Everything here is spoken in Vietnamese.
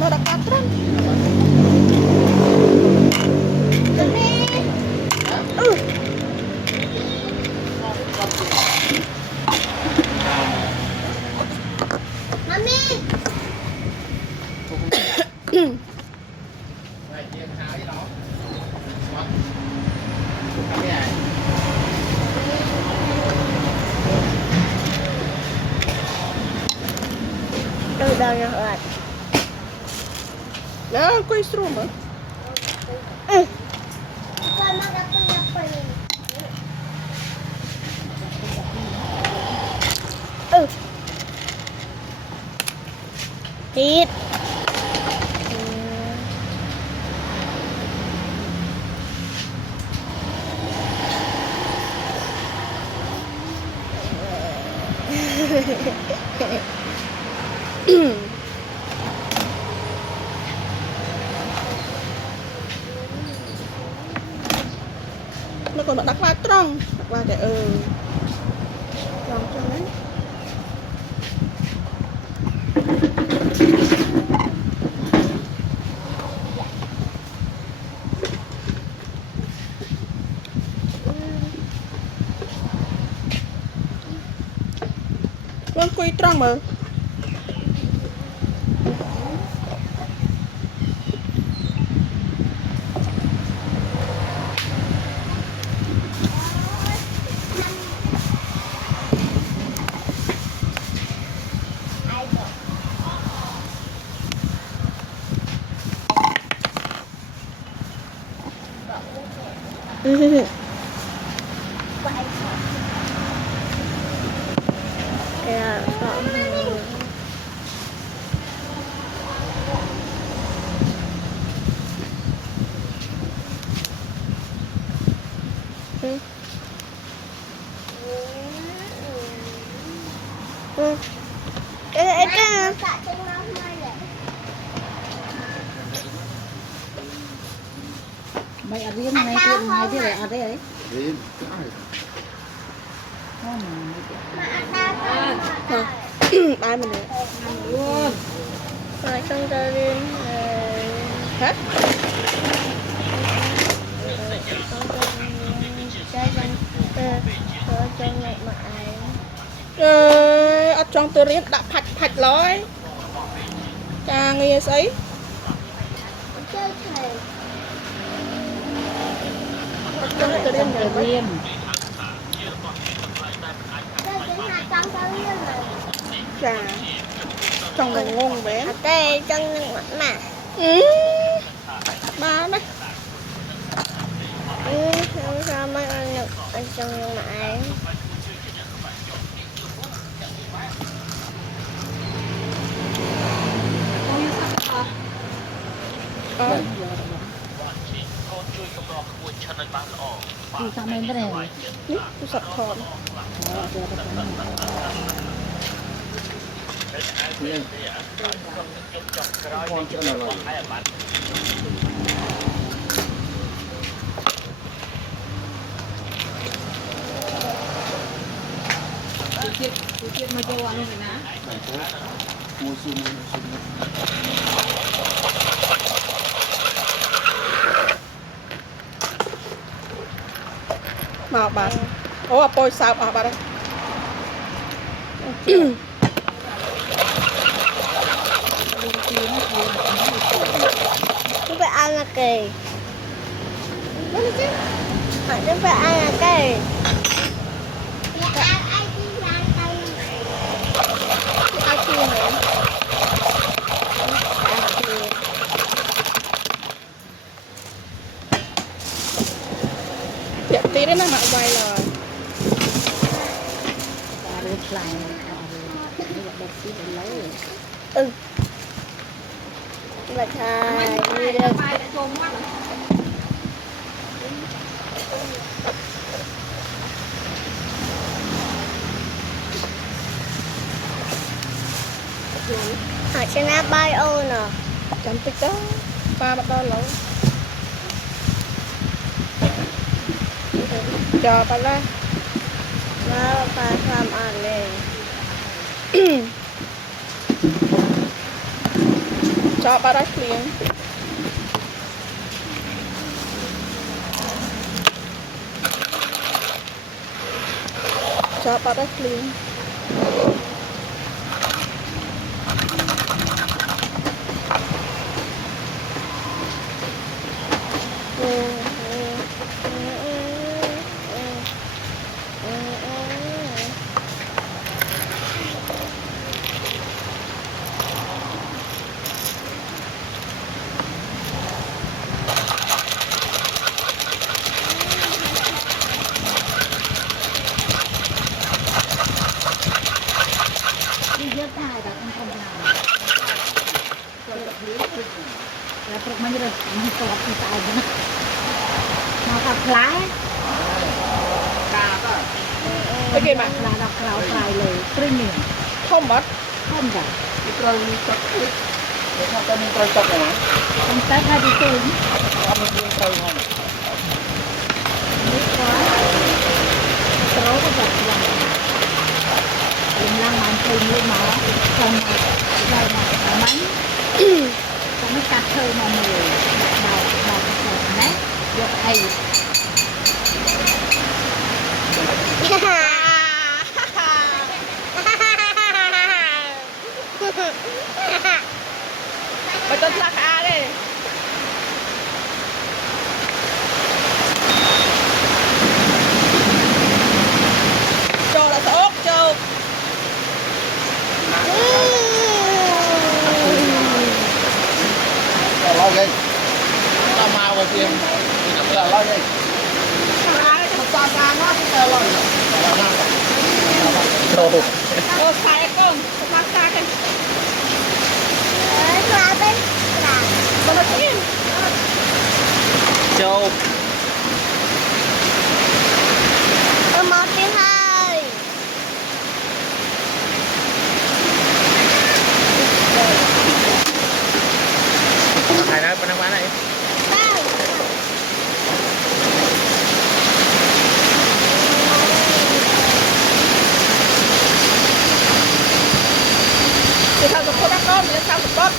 Nó đã cắt lắm. Từ đầu nhỏ rồi. Đó, quay xuống mà. Thịt. Nó còn đặt vào tròn, đặt vào để tròn cho đấy. Con quay tròn mà. Mày ăn riêng này tiệm này biết là ăn đấy ấy. Riêng. Ba mình nữa. Luôn. Rồi xong rồi lên. Hả? Cho mẹ mà Ở trong tôi riêng đã phạch lối. Chà nghe sấy. chơi thầy. Trong tôi riêng Ăn rồi. riêng. Chơi cái hạt trong tao riêng rồi. Chà. Trong này ngon bé. Ở đây trong những mặt mà. Ba đấy. Không sao mới ăn được ở trong những mặt ấy. Tạm em cái này. Ní, tôi sạch khòn. Riêng. Con chỗ nào rồi? Tiệm mà cho ăn rồi nè. Mua xung. Màu bạc. Ủa, bôi sao bà đây. Chúng phải ăn là kỳ. Chúng phải ăn là kỳ. lại đẹp xí để lấy Và thầy mai lại tôm quá họ sẽ nắp bay ô nè. Chẳng tích đó. Ba bắt đó lâu. Cho bà ra. Nó ba làm ăn lên. Cho bà ra liền. Cho bà ra liền. đi dớt hai đặt con làm là phục mình rồi mình có thì tài nữa nó gặp lái Cái kia mà. là đọc rào tài lời premium Không mất. không cả Cái trâu chọc ít. Để sao ta nên trâu chọc này mà? không tết hay đi tùm Không nên riêng trâu không? biết quá trấu có vật là làm tìm lên nó xong rồi mà bánh xong mới cắt hơi mà mùi đầu sột nét được hay Bà cho ra khá đi. Cho là sốt, cho. Lâu lên. Tao mau vào tiền. Lâu lên. Khá cho toàn ra nó thì tờ lòi. Xài con. Mang xa cái. Nó bên là Bà nó tiên. Châu. một tiếng hai. Thầy đó bên bán này. Bao. Thì thằng có con, thì sao có con.